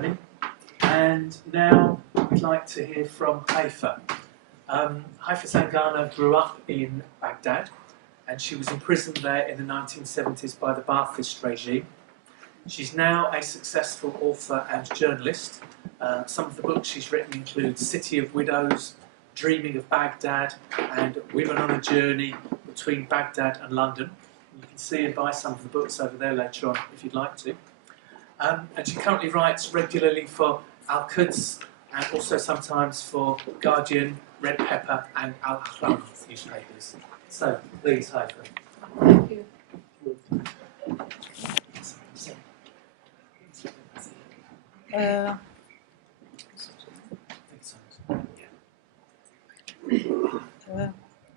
Many. And now we'd like to hear from Haifa. Haifa Zangana grew up in Baghdad, and she was imprisoned there in the 1970s by the Ba'athist regime. She's now a successful author and journalist. Some of the books she's written include City of Widows, Dreaming of Baghdad, and Women on a Journey Between Baghdad and London. You can see and buy some of the books over there later on if you'd like to. And she currently writes regularly for Al-Quds and also sometimes for Guardian, Red Pepper and Al-Ahram newspapers. So, please, Haifa. Thank you.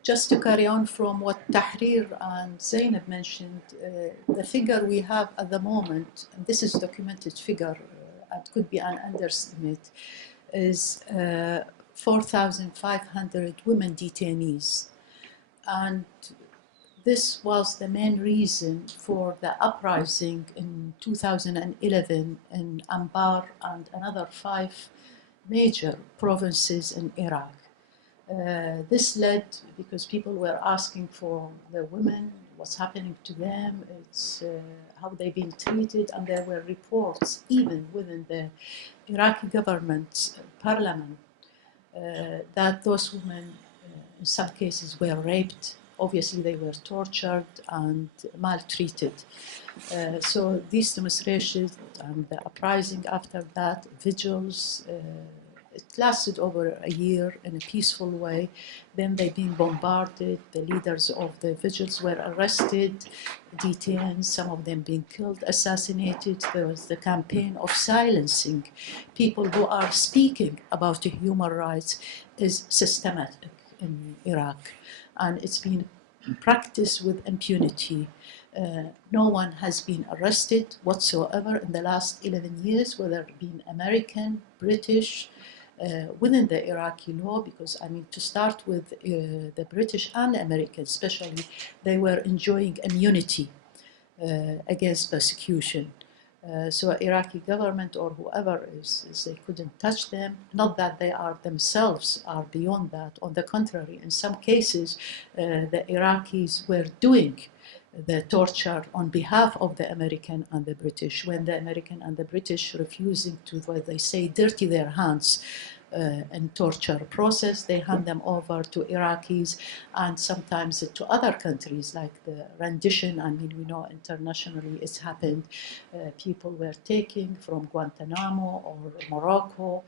Just to carry on from what Tahrir and Zainab mentioned, the figure we have at the moment, and this is a documented figure, it could be an underestimate, is 4,500 women detainees. And this was the main reason for the uprising in 2011 in Anbar and another 5 major provinces in Iraq. This led because people were asking for the women, what's happening to them, it's how they've been treated, and there were reports even within the Iraqi government parliament that those women in some cases were raped. Obviously they were tortured and maltreated. So these demonstrations and the uprising after that, vigils, it lasted over a year in a peaceful way. Then they've been bombarded. The leaders of the vigils were arrested, detained, some of them being killed, assassinated. There was the campaign of silencing people who are speaking about human rights is systematic in Iraq. And it's been practiced with impunity. No one has been arrested whatsoever in the last 11 years, whether it been American, British, within the Iraqi law, because I mean, to start with the British and American especially, they were enjoying immunity against persecution. So Iraqi government or whoever is, they couldn't touch them. Not that they are themselves are beyond that. On the contrary, in some cases, the Iraqis were doing the torture on behalf of the American and the British. When the American and the British refusing to, what they say, dirty their hands in torture process, they hand them over to Iraqis and sometimes to other countries like the rendition. I mean, we know internationally it's happened. People were taken from Guantanamo or Morocco,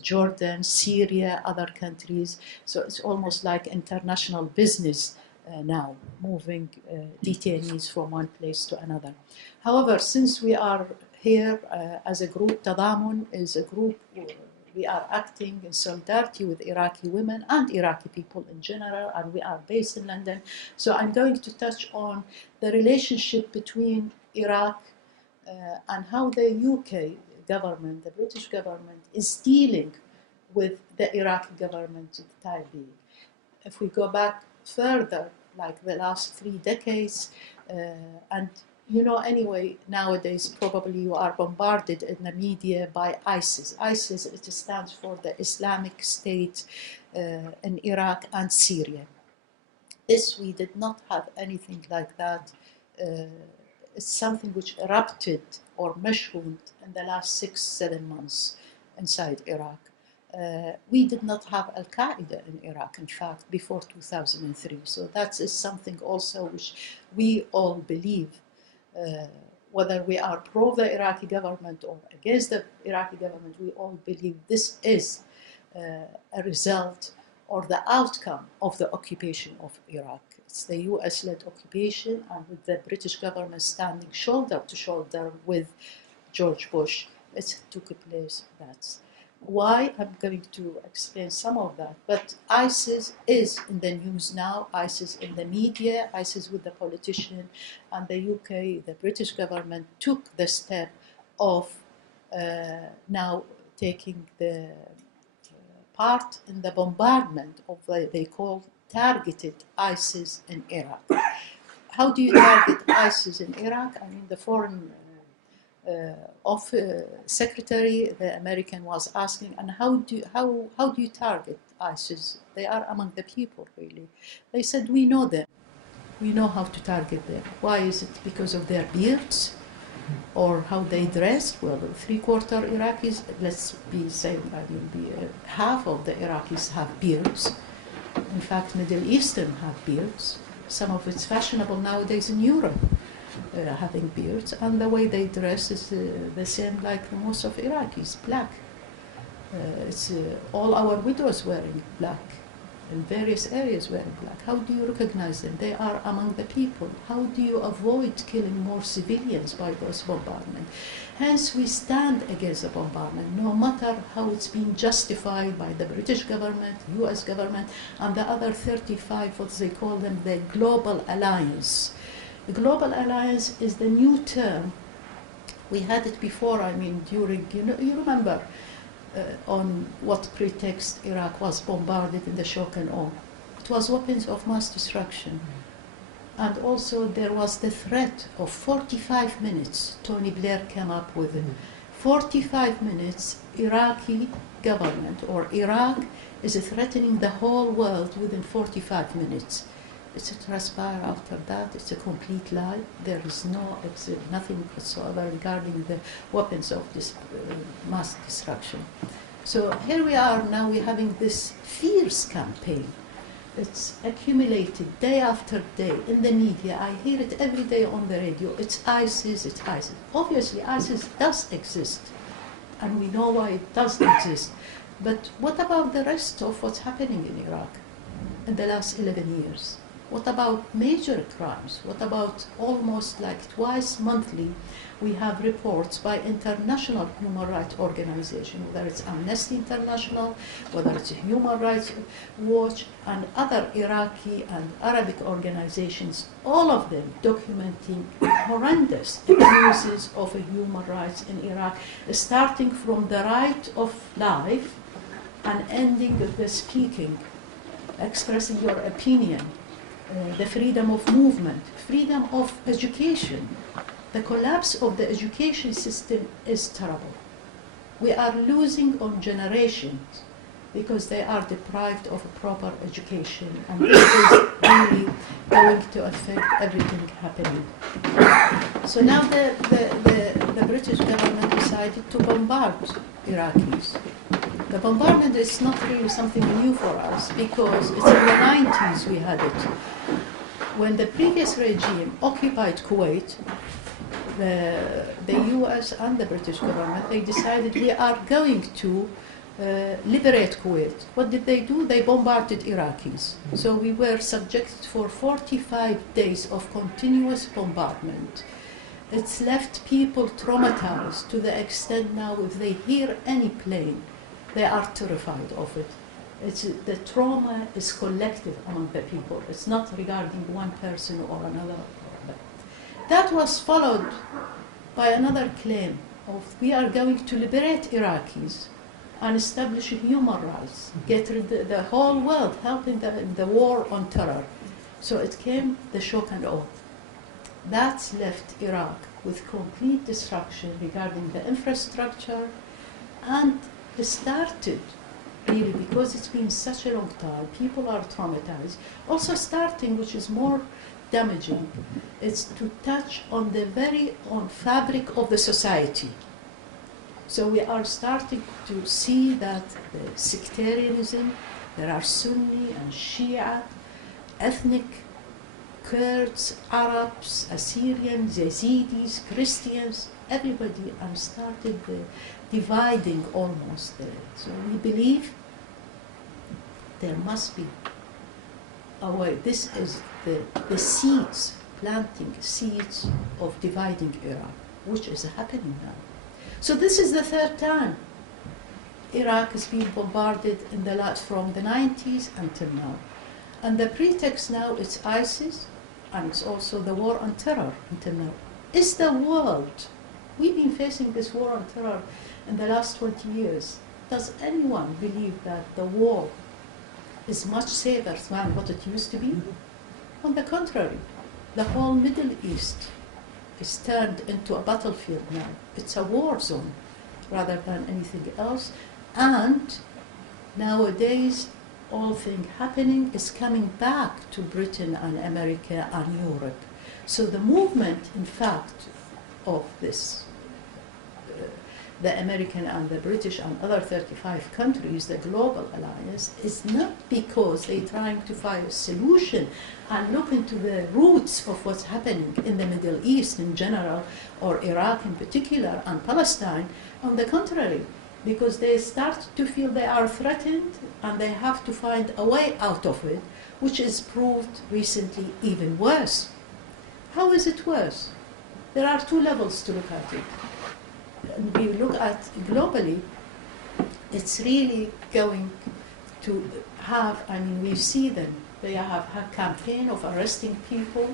Jordan, Syria, other countries. So it's almost like international business now, moving detainees from one place to another. However, since we are here as a group, Tadhamun is a group, we are acting in solidarity with Iraqi women and Iraqi people in general, and we are based in London. So I'm going to touch on the relationship between Iraq and how the UK government, the British government, is dealing with the Iraqi government at the time being. If we go back further, like the last 3 decades, and you know, anyway, nowadays probably you are bombarded in the media by ISIS. ISIS, it stands for the Islamic State in Iraq and Syria. This, we did not have anything like that. It's something which erupted or mushroomed in the last 6-7 months inside Iraq. We did not have Al-Qaeda in Iraq, in fact, before 2003. So that is something also which we all believe, whether we are pro the Iraqi government or against the Iraqi government, we all believe this is a result or the outcome of the occupation of Iraq. It's the US-led occupation, and with the British government standing shoulder to shoulder with George Bush, it took place. That's why I'm going to explain some of that. But ISIS is in the news now, ISIS in the media, ISIS with the politician, and the UK, the British government took the step of now taking the part in the bombardment of what they call targeted ISIS in Iraq. How do you target ISIS in Iraq? I mean, the foreign secretary, the American, was asking, and how do you target ISIS? They are among the people, really. They said, we know them. We know how to target them. Why is it? Because of their beards or how they dress? Well, three-quarter Iraqis, let's be saying, half of the Iraqis have beards. In fact, Middle Eastern have beards. Some of it's fashionable nowadays in Europe, having beards. And the way they dress is the same like most of Iraqis, black. It's all our widows wearing black, in various areas wearing black. How do you recognize them? They are among the people. How do you avoid killing more civilians by those bombardments? Hence, we stand against the bombardment, no matter how it's being justified by the British government, US government, and the other 35, what they call them, the Global Alliance. The Global Alliance is the new term. We had it before, during, you remember, on what pretext Iraq was bombarded in the shock and awe. It was weapons of mass destruction. And also there was the threat of 45 minutes. Tony Blair came up with it. 45 minutes, Iraqi government or Iraq is threatening the whole world within 45 minutes. It's a transpire after that. It's a complete lie. There is nothing whatsoever regarding the weapons of this mass destruction. So here we are now. We're having this fierce campaign. It's accumulated day after day in the media. I hear it every day on the radio. It's ISIS. It's ISIS. Obviously, ISIS does exist, and we know why it does exist. But what about the rest of what's happening in Iraq in the last 11 years? What about major crimes? What about almost like twice monthly we have reports by international human rights organizations, whether it's Amnesty International, whether it's Human Rights Watch, and other Iraqi and Arabic organizations, all of them documenting horrendous abuses of human rights in Iraq, starting from the right of life and ending with the speaking, expressing your opinion, the freedom of movement, freedom of education. The collapse of the education system is terrible. We are losing on generations because they are deprived of a proper education, and this is really going to affect everything happening. So now the British government decided to bombard Iraqis. The bombardment is not really something new for us because it's in the 90s we had it. When the previous regime occupied Kuwait, the US and the British government, they decided we are going to liberate Kuwait. What did they do? They bombarded Iraqis. So we were subjected for 45 days of continuous bombardment. It's left people traumatized to the extent now if they hear any plane, they are terrified of it. The trauma is collective among the people. It's not regarding one person or another. That was followed by another claim of we are going to liberate Iraqis and establish human rights, get rid of the whole world, helping them in the war on terror. So it came the shock and awe. That's left Iraq with complete destruction regarding the infrastructure, and it started really because it's been such a long time, people are traumatized. Also starting, which is more damaging, it's to touch on the very fabric of the society. So we are starting to see that the sectarianism, there are Sunni and Shia, ethnic Kurds, Arabs, Assyrians, Yazidis, Christians, everybody, and started dividing almost. So we believe there must be a way. This is the seeds, planting seeds of dividing Iraq, which is happening now. So this is the third time Iraq has been bombarded in from the 90s until now. And the pretext now is ISIS, and it's also the war on terror until now. Is the world, we've been facing this war on terror in the last 20 years. Does anyone believe that the war is much safer than what it used to be? On the contrary, the whole Middle East is turned into a battlefield now. It's a war zone rather than anything else. And nowadays, all things happening is coming back to Britain and America and Europe. So the movement, in fact, of this, the American and the British and other 35 countries, the global alliance, is not because they're trying to find a solution and look into the roots of what's happening in the Middle East in general, or Iraq in particular, and Palestine. On the contrary, because they start to feel they are threatened and they have to find a way out of it, which is proved recently even worse. How is it worse? There are two levels to look at it. We look at globally, it's really going to have, I mean, we see them. They have a campaign of arresting people,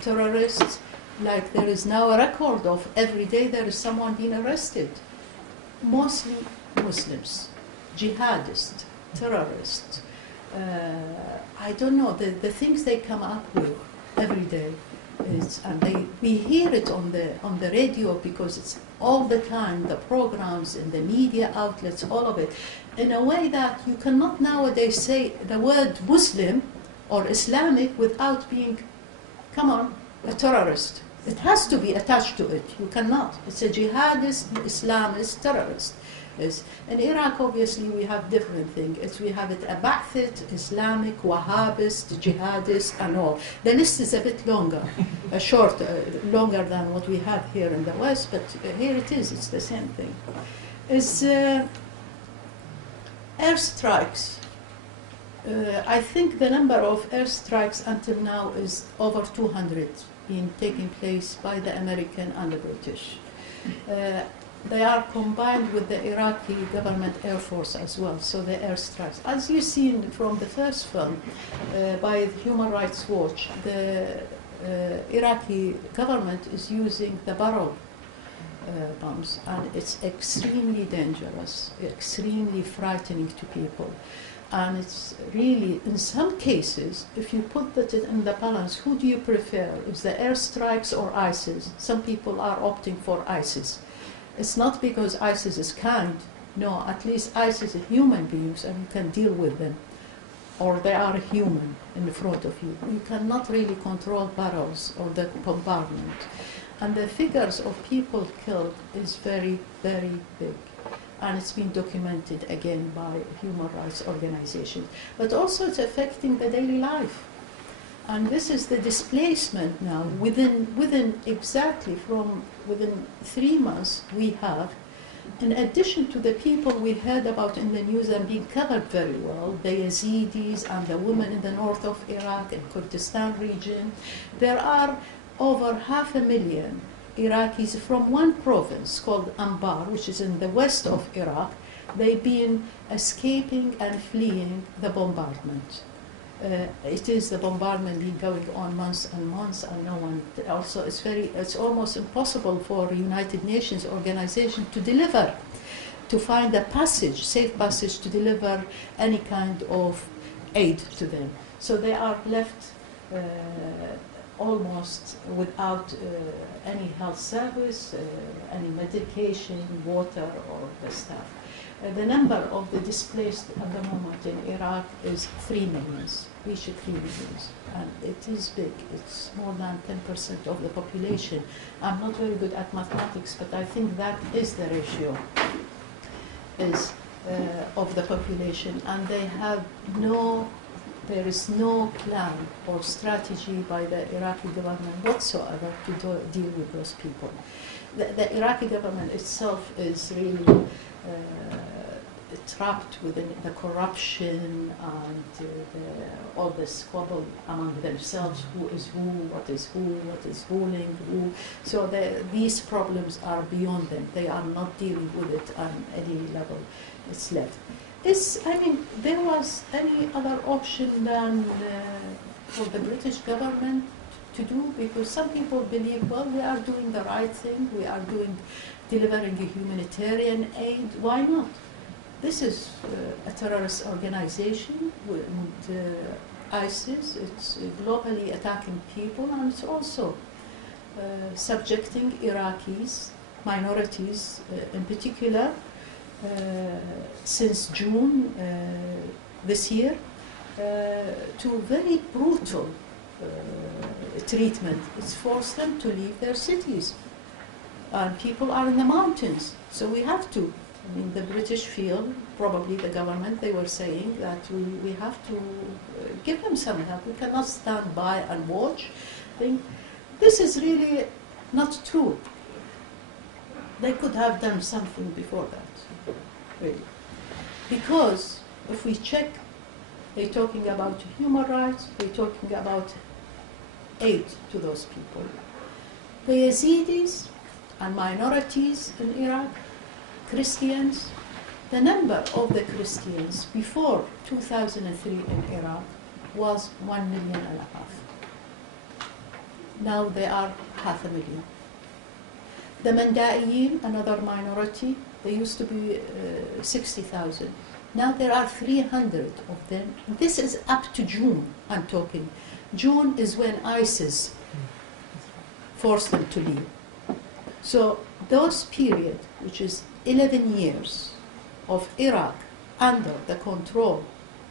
terrorists, like there is now a record of every day there is someone being arrested. Mostly Muslims, jihadists, terrorists. I don't know, the things they come up with every day is, and we hear it on the radio because it's all the time, the programs in the media outlets, all of it, in a way that you cannot nowadays say the word Muslim or Islamic without being, come on, a terrorist. It has to be attached to it. You cannot. It's a jihadist, Islamist, terrorist. In Iraq, obviously, we have different things. We have it a Ba'athist, Islamic, Wahhabist, jihadist, and all. The list is a bit longer, longer than what we have here in the West, but here it is. It's the same thing. It's airstrikes. I think the number of airstrikes until now is over 200 being taken place by the American and the British. They are combined with the Iraqi government air force as well, so the airstrikes. As you've seen from the first film by Human Rights Watch, the Iraqi government is using the barrel bombs, and it's extremely dangerous, extremely frightening to people. And it's really, in some cases, if you put it in the balance, who do you prefer? Is the airstrikes or ISIS? Some people are opting for ISIS. It's not because ISIS is kind. No, at least ISIS is human beings and you can deal with them. Or they are human in front of you. You cannot really control barrels or the bombardment. And the figures of people killed is very, very big. And it's been documented again by human rights organizations. But also it's affecting the daily life. And this is the displacement now. Within 3 months we have, in addition to the people we heard about in the news and being covered very well, the Yazidis and the women in the north of Iraq and Kurdistan region, there are over 500,000 Iraqis from one province called Anbar, which is in the west of Iraq. They've been escaping and fleeing the bombardment. It is the bombardment been going on months and months, and no one. Also, it's almost impossible for United Nations organization to find a passage, safe passage to deliver any kind of aid to them. So they are left almost without any health service, any medication, water, or the stuff. The number of the displaced at the moment in Iraq is 3 million, reached 3 million, and it is big. It's more than 10% of the population. I'm not very good at mathematics, but I think that is the ratio of the population, and there is no plan or strategy by the Iraqi government whatsoever to deal with those people. The Iraqi government itself is really trapped within the corruption and all the squabble among themselves, who is who, what is ruling who. So these problems are beyond them. They are not dealing with it on any level. It's left. There was any other option than for the British government to do, because some people believe, well, we are doing the right thing, we are delivering a humanitarian aid, why not? This is a terrorist organization with ISIS, it's globally attacking people, and it's also subjecting Iraqis, minorities in particular, since June this year, to very brutal treatment. It's forced them to leave their cities. And people are in the mountains, so we have to. I mean, the British feel, probably the government, they were saying that we have to give them some help. We cannot stand by and watch. This is really not true. They could have done something before that, really. Because if we check, they're talking about human rights, they're talking about aid to those people. The Yazidis and minorities in Iraq, Christians, the number of the Christians before 2003 in Iraq was 1.5 million. Now they are 500,000. The Mandaiyin, another minority, they used to be 60,000. Now there are 300 of them. This is up to June, I'm talking. June is when ISIS forced them to leave. So those period, which is 11 years of Iraq under the control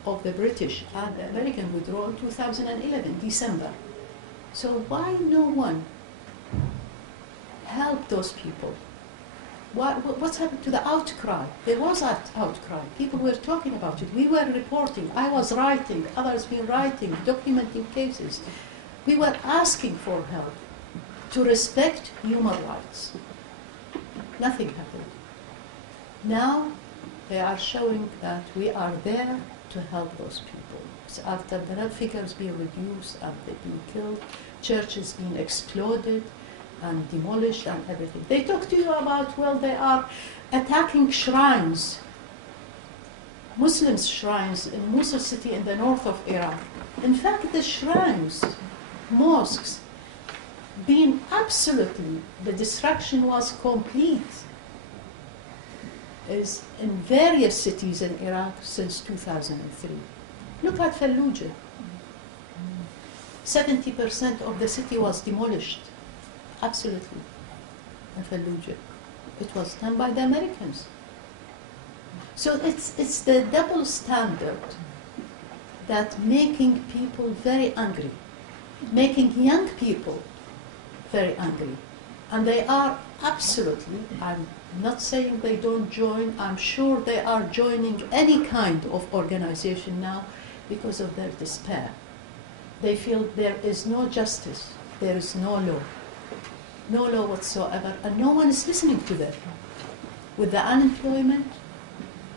of the British and the American withdrawal, 2011, December. So why no one helped those people? What's happened to the outcry? There was an outcry. People were talking about it. We were reporting. I was writing. Others been writing, documenting cases. We were asking for help to respect human rights. Nothing happened. Now they are showing that we are there to help those people. So after the figures being reduced and they've been killed, churches being exploded and demolished and everything. They talk to you about, well, they are attacking shrines, Muslim shrines in Mosul city in the north of Iraq. In fact, the shrines, mosques, being absolutely, the destruction was complete, is in various cities in Iraq since 2003. Look at Fallujah. 70% of the city was demolished. Absolutely. In Fallujah. It was done by the Americans. So it's the double standard that making people very angry, making young people very angry. And they are absolutely, I'm not saying they don't join, I'm sure they are joining any kind of organization now because of their despair. They feel there is no justice, there is no law whatsoever, and no one is listening to them. With the unemployment,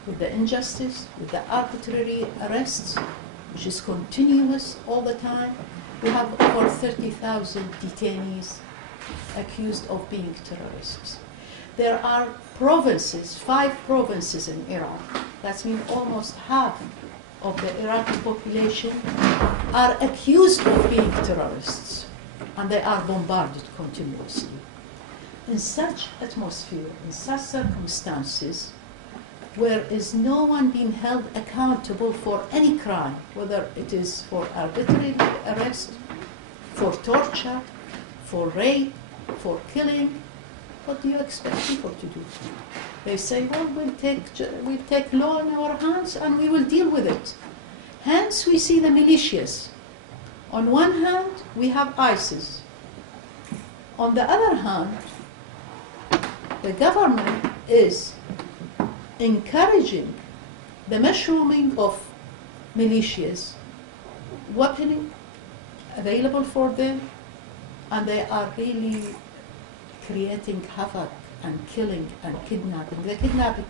with the injustice, with the arbitrary arrests, which is continuous all the time, we have over 30,000 detainees accused of being terrorists. There are provinces, 5 provinces in Iraq, that means almost half of the Iraqi population are accused of being terrorists, and they are bombarded continuously. In such atmosphere, in such circumstances, where is no one being held accountable for any crime, whether it is for arbitrary arrest, for torture, for rape, for killing, what do you expect people to do? They say, well, we'll take law in our hands and we will deal with it. Hence, we see the militias. On one hand, we have ISIS. On the other hand, the government is encouraging the mushrooming of militias, weaponry available for them, and they are really creating havoc and killing and kidnapping. The kidnapping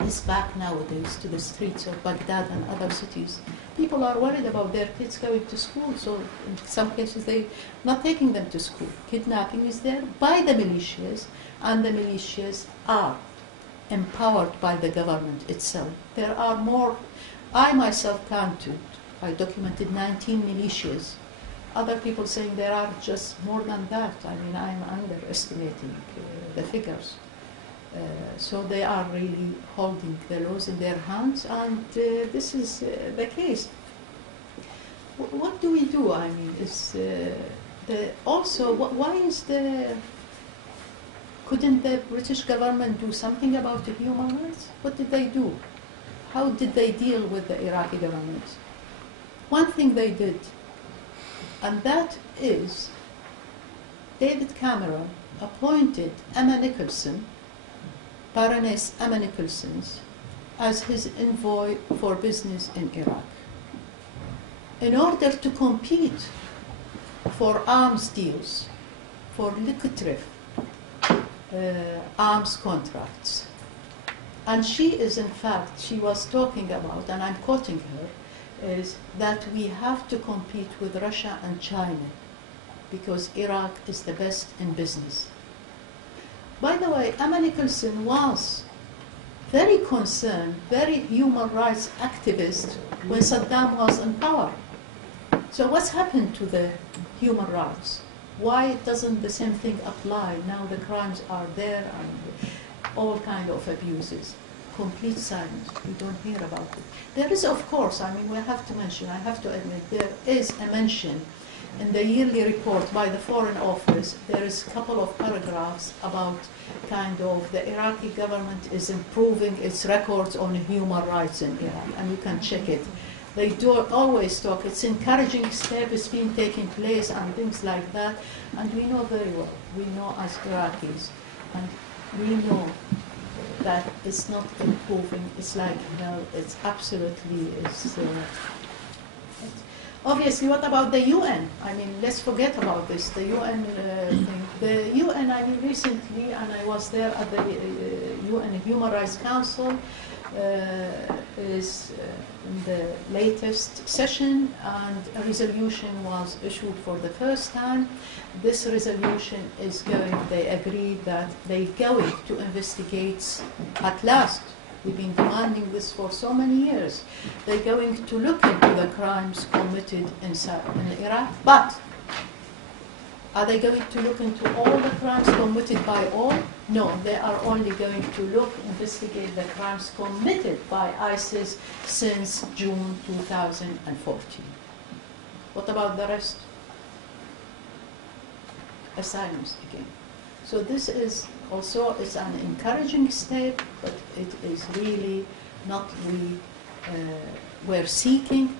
is back nowadays to the streets of Baghdad and other cities. People are worried about their kids going to school, so in some cases they're not taking them to school. Kidnapping is there by the militias, and the militias are empowered by the government itself. There are more, I myself counted, I documented 19 militias. Other people saying there are just more than that. I mean, I'm underestimating the figures. So they are really holding the laws in their hands, and this is the case. What do we do? I mean, Also, why is couldn't the British government do something about the human rights? What did they do? How did they deal with the Iraqi government? One thing they did, and that is David Cameron appointed Emma Nicholson, Baroness Emma Nicholson, as his envoy for business in Iraq, in order to compete for arms deals, for lucrative arms contracts. And she is, in fact, she was talking about, and I'm quoting her, is that we have to compete with Russia and China because Iraq is the best in business. By the way, Emma Nicholson was very concerned, very human rights activist when Saddam was in power. So what's happened to the human rights? Why doesn't the same thing apply? Now the crimes are there and all kind of abuses. Complete silence. We don't hear about it. There is, of course, I mean, we have to mention, I have to admit, there is a mention in the yearly report by the Foreign Office. There is a couple of paragraphs about kind of the Iraqi government is improving its records on human rights in Iraq, and you can check it. They do always talk, it's encouraging steps being taken place and things like that. And we know very well, we know as Iraqis, and we know that it's not improving, it's like hell, it's absolutely, obviously, what about the UN? I mean, let's forget about this, the UN thing. The UN, I mean, recently, and I was there at the UN Human Rights Council, is in the latest session, and a resolution was issued for the first time. This resolution is going, they agree that they're going to investigate at last. We've been demanding this for so many years. They're going to look into the crimes committed in Iraq, but are they going to look into all the crimes committed by all? No, they are only going to investigate the crimes committed by ISIS since June 2014. What about the rest? Asylums again. So this is also, it's an encouraging step, but it is really not we're seeking,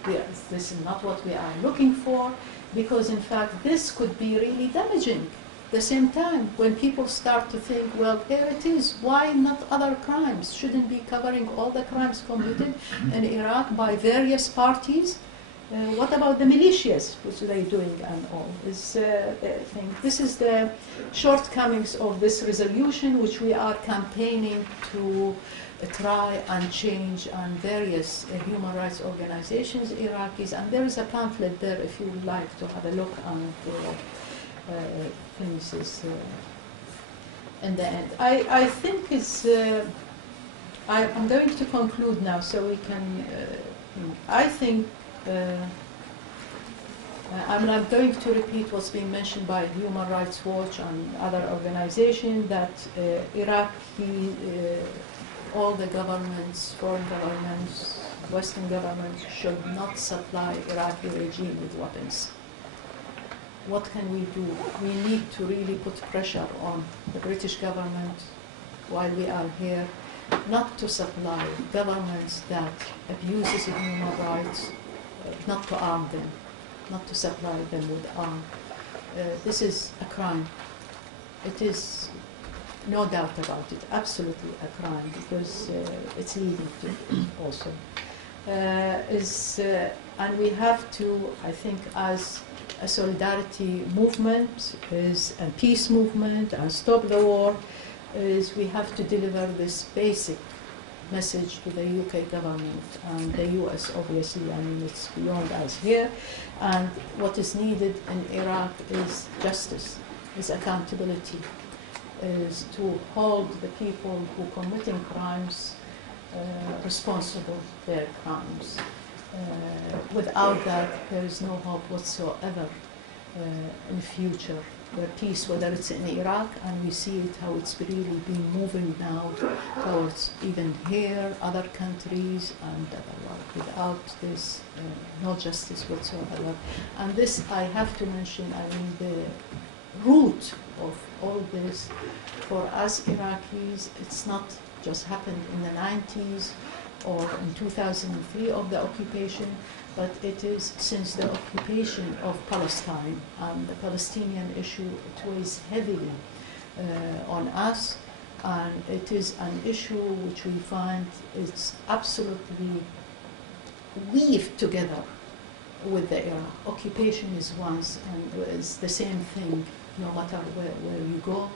this is not what we are looking for, because in fact this could be really damaging. At the same time, when people start to think, well, here it is, why not other crimes? Shouldn't be covering all the crimes committed in Iraq by various parties? What about the militias, which are they doing and all? This is the shortcomings of this resolution, which we are campaigning to try and change on various human rights organizations, Iraqis, and there is a pamphlet there if you would like to have a look and finishes in the end. I think it's, I'm going to conclude now so we can, I think, I'm going to repeat what's being mentioned by Human Rights Watch and other organizations, that Iraqi, all the governments, foreign governments, Western governments should not supply Iraqi regime with weapons. What can we do? We need to really put pressure on the British government while we are here, not to supply governments that abuses of human rights, not to arm them, not to supply them with arms. This is a crime. It is no doubt about it, absolutely a crime, because it's leading to also. And we have to, I think, as a solidarity movement, is a peace movement, and stop the war, is we have to deliver this basic message to the UK government and the US, obviously. I mean, it's beyond us here. And what is needed in Iraq is justice, is accountability, is to hold the people who are committing crimes responsible for their crimes. Without that, there is no hope whatsoever in future peace, whether it's in Iraq, and we see it how it's really been moving now towards even here, other countries, and without this no justice whatsoever. And this, I have to mention, I mean, the root of all this for us Iraqis, it's not just happened in the 90s or in 2003 of the occupation, but it is since the occupation of Palestine and the Palestinian issue. It weighs heavily on us, and it is an issue which we find it's absolutely weaved together with the era. Occupation is once and is the same thing no matter where you go,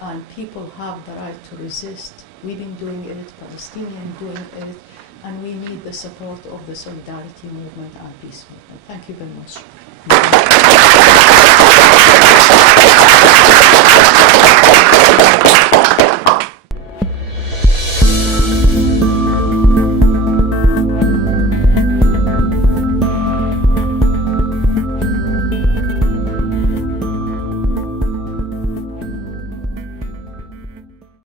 and people have the right to resist. We've been doing it, Palestinians doing it, and we need the support of the solidarity movement and peace movement. Thank you very much.